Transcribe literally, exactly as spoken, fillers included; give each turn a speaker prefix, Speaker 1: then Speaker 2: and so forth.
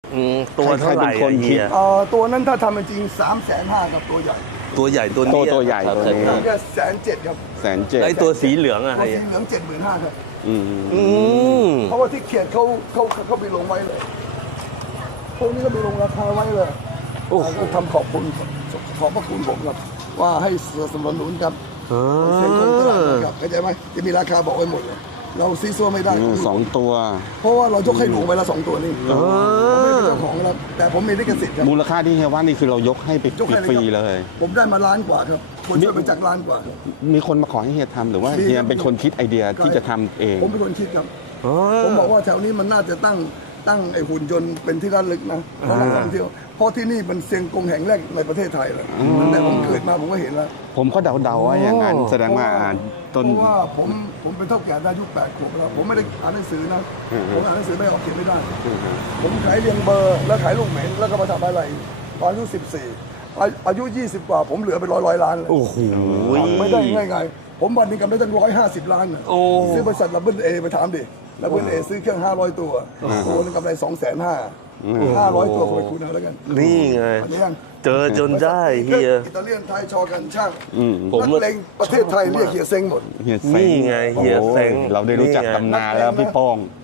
Speaker 1: ตัวเท่าไหร่
Speaker 2: ใครเป็นคนคิด
Speaker 1: เฮีย
Speaker 3: เอ่อตัวนั้นถ้าทำเป็นจริงสามแสนห้ากับตัวใหญ่
Speaker 1: ตัวใหญ่ตัว
Speaker 2: โต
Speaker 1: นี้
Speaker 2: ตัวใหญ่ตัวนี้
Speaker 3: แค่แสนเจ็ดครับ
Speaker 2: แสนเจ็ด
Speaker 1: ไอตัวสีเหลืองอะ
Speaker 3: ตัว
Speaker 1: เฮี
Speaker 3: สี
Speaker 1: ย
Speaker 3: เหลืองเจ็ดหมื่นห้าครับ
Speaker 2: อืม
Speaker 1: อืม
Speaker 3: เพราะว่าที่เขียนเขาเขาเขาไปลงไว้เลยพวกนี้ก็ไปลงราคาไว้เลยโอ้ก็ทำขอบคุณขอบพระคุณผมครับ ว่าให้สนับสนุนครับ
Speaker 1: เอ
Speaker 3: เสียงของตลาด
Speaker 1: อ
Speaker 3: นะครับเข้าใจไหมจะมีราคาบอกไว้หมดเลยเราซีซัวไม่ได้
Speaker 2: อืมสองตัว
Speaker 3: เพราะว่าเรายกให้หลวงไปละสองตัวนี้
Speaker 1: เอ
Speaker 3: ผมไม่ได้
Speaker 1: อ
Speaker 3: เป็นเจ้าของแล้วแต่ผมมีลิขสิทธิ์ครับ
Speaker 2: มูลค่าที่เฮียว่านี่คือเรายกให้ไป
Speaker 3: ยกให้
Speaker 2: ฟรี
Speaker 3: ค
Speaker 2: ๆ
Speaker 3: บ
Speaker 2: เลย
Speaker 3: ผมได้มาล้านกว่าครับคนช่วยไปจากล้านกว่าครับ
Speaker 2: มีคนมาขอให้เฮียทำหรือว่า
Speaker 3: มี
Speaker 2: เฮียเป็นคนคิดไอเดียที่จะทำเอง
Speaker 3: ผมเป็นคนคิดครับ
Speaker 1: เอ
Speaker 3: ผมบอกว่าแถวนี้มันน่าจะตั้งตั้งไอ้หุ่นยนต์เป็นที่ระลึกนะเพราะนักท่องเที่ยวเพราะที่นี่มันเซียงกงแห่งแรกในประเทศไทยเลยตั้งแต่ผมเกิดมาผมก็เห็นแล้ว
Speaker 2: ผมก็เดาๆว่าอย่างนั้น แสดงว่าอ่านต้น
Speaker 3: เพราะว่าผมผมเป็นเท่าแก่ได้อายุแปดขวบแล้วผมไม่ได้อ่านหนังสือนะ
Speaker 2: อืม
Speaker 3: ผมอ่านหนังสือไม่ออกเขียนไม่ได้ ผมขายเรียงเบอร์แล้วขายลูกเหม็นแล้วก็มาทำอะไรตอนอายุสิบสี่อายุยี่สิบกว่าผมเหลือไปร้อยร้อยล้านเลย
Speaker 1: โอ้โห
Speaker 3: ไม่ได้ง่ายๆผมวันหนึงกำไรตั้งร้อยห้าสิบล้านน่ะ
Speaker 1: โอ้
Speaker 3: ซื้อบริษัทลับเบิลเอไปถามดิลับเบิลเอซื้อเครื่องห้าร้อยตัวตัวนึงกำไรสองแสนห้าห้าร้อยตัวก็ไปคูณเอาแล้วกัน
Speaker 1: นี่ไง
Speaker 3: อันนี้ยัง
Speaker 1: เจอจนได้เฮีย
Speaker 3: อิตาเลียนไทยชอกันช่าง
Speaker 2: อืม
Speaker 1: ผม
Speaker 3: นักเลงประเทศไทยเรียกเฮียเซ้งหมด
Speaker 2: เฮียเซ็ง
Speaker 1: นี่ไงเฮียเซ็ง
Speaker 2: โอ้เราได้รู้จัก
Speaker 1: นี่ไง
Speaker 2: ตำนานแล้วพี่โป้อง